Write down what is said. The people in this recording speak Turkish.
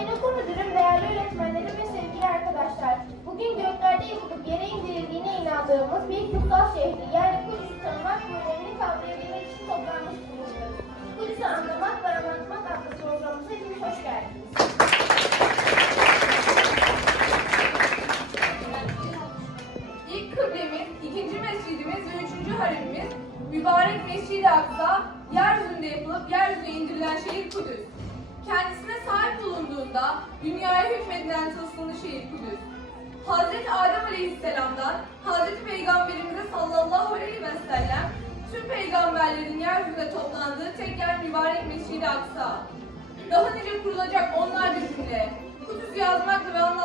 Sayın okul müdürüm, değerli öğretmenlerim ve sevgili arkadaşlar. Bugün göklerde yapılıp yere indirildiğine inandığımız bir kutsal şehri yani Kudüs'ü tanımak ve önemini kavrayabilmek için toplanmış bulunuyoruz. Kudüs'ü anlamak ve anlatmak adlı programımıza hepiniz hoş geldiniz. İlk kıblemiz, ikinci mescidimiz ve üçüncü haremimiz mübarek Mescid-i Aksa, yeryüzünde yapılıp yeryüzüne indirilen şehir Kudüs. Bulunduğunda dünyaya hükmedilen tılsımlı şehir Kudüs. Hazreti Adem Aleyhisselam'dan Hazreti Peygamberimize sallallahu aleyhi ve sellem tüm peygamberlerin yeryüzünde toplandığı tek yer mübarek Mescid-i Aksa. Daha nice kurulacak onlarca cümle. Kudüs'ü yazmakla ve anlatmakla